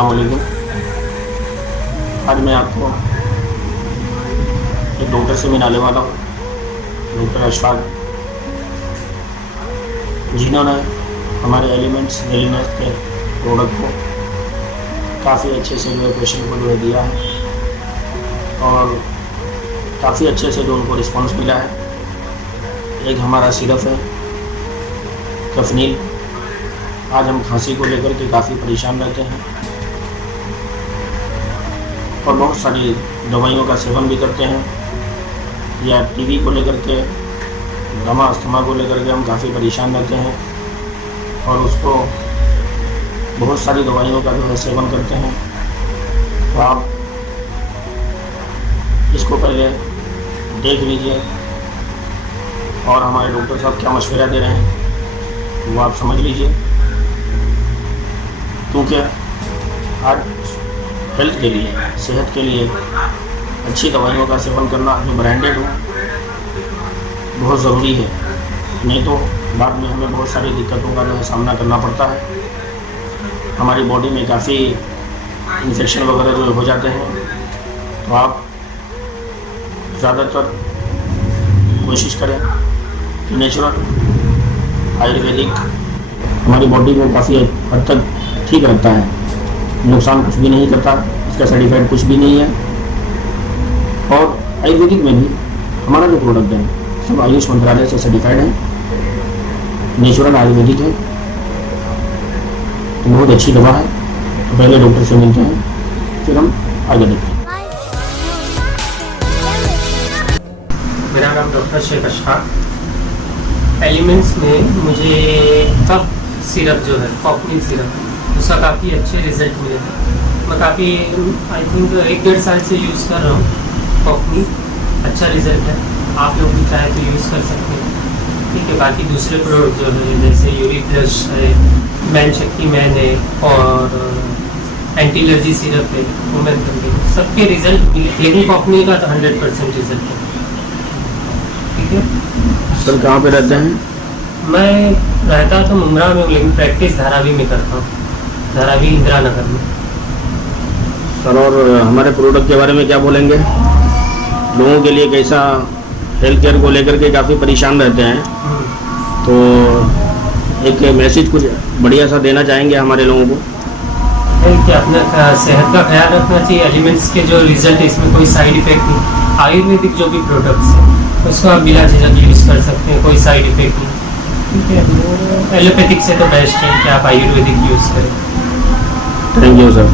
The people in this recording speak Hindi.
अस्सलाम वालेकुम। आज मैं आपको एक डॉक्टर से मिलाने वाला हूँ, डॉक्टर अशफाक, जिन्होंने हमारे एलिमेंट्स वेलनेस के प्रोडक्ट को काफ़ी अच्छे से जो है पेशेंट को जो है दिया है और काफ़ी अच्छे से जो उनको रिस्पांस मिला है। एक हमारा सिरप है कफनील। आज हम खांसी को लेकर के काफ़ी परेशान रहते हैं और बहुत सारी दवाइयों का सेवन भी करते हैं, या टीबी को लेकर के, दमा अस्थमा को लेकर के हम काफ़ी परेशान रहते हैं और उसको बहुत सारी दवाइयों का जो है सेवन करते हैं। तो आप इसको पहले देख लीजिए और हमारे डॉक्टर साहब क्या मशवरा दे रहे हैं वो आप समझ लीजिए, क्योंकि आज हेल्थ के लिए, सेहत के लिए अच्छी दवाइयों का सेवन करना जो ब्रांडेड हो बहुत ज़रूरी है। नहीं तो बाद में हमें बहुत सारी दिक्कतों का जो है सामना करना पड़ता है। हमारी बॉडी में काफ़ी इन्फेक्शन वगैरह जो हो जाते हैं। तो आप ज़्यादातर कोशिश करें कि नेचुरल आयुर्वेदिक हमारी बॉडी को काफ़ी हद तक ठीक रखता है, नुकसान कुछ भी नहीं करता, इसका साइड इफेक्ट कुछ भी नहीं है। और आयुर्वेदिक में भी हमारा जो प्रोडक्ट है सब आयुष मंत्रालय से सर्टिफाइड है, नेचुरल आयुर्वेदिक है, तो बहुत अच्छी दवा है। तो पहले डॉक्टर से मिलते हैं, फिर हम आगे देखते हैं। मेरा नाम डॉक्टर शेख अशफाक। एलिमेंट्स में मुझे कफ सिरप जो है कॉफनील सिरप, उसका काफ़ी अच्छे रिजल्ट मिले हैं। मैं काफ़ी आई थिंक 1-1.5 साल से यूज़ कर रहा हूँ कॉफनील। अच्छा रिजल्ट है, आप लोग भी चाहे तो यूज़ कर सकते हैं। ठीक है, बाकी दूसरे प्रोडक्ट जो है जैसे यूरिफ्लश है, मैन शक्ति मैन है और एंटी एलर्जी सिरप है, वुमेन कंपनी, सबके रिजल्ट मिले, लेकिन कॉफनील का तो 100% रिजल्ट है। ठीक है सर, कहाँ पे रहते हैं? मैं रहता तो मुमरा में हूँ, लेकिन प्रैक्टिस धारावी में करता हूँ, धारावी इंदिरा नगर में। सर, और हमारे प्रोडक्ट के बारे में क्या बोलेंगे? लोगों के लिए कैसा, हेल्थ केयर को लेकर के काफ़ी परेशान रहते हैं, तो एक मैसेज कुछ बढ़िया सा देना चाहेंगे हमारे लोगों को? कि अपना सेहत का ख्याल रखना चाहिए। एलिमेंट्स के जो रिजल्ट है इसमें कोई साइड इफेक्ट नहीं। आयुर्वेदिक जो भी प्रोडक्ट्स हैं उसको आप बिना झिझक यूज़ कर सकते हैं, कोई साइड इफेक्ट नहीं। ठीक है, एलोपैथिक से तो बेस्ट है कि आप आयुर्वेदिक यूज़ करें। Thank you sir.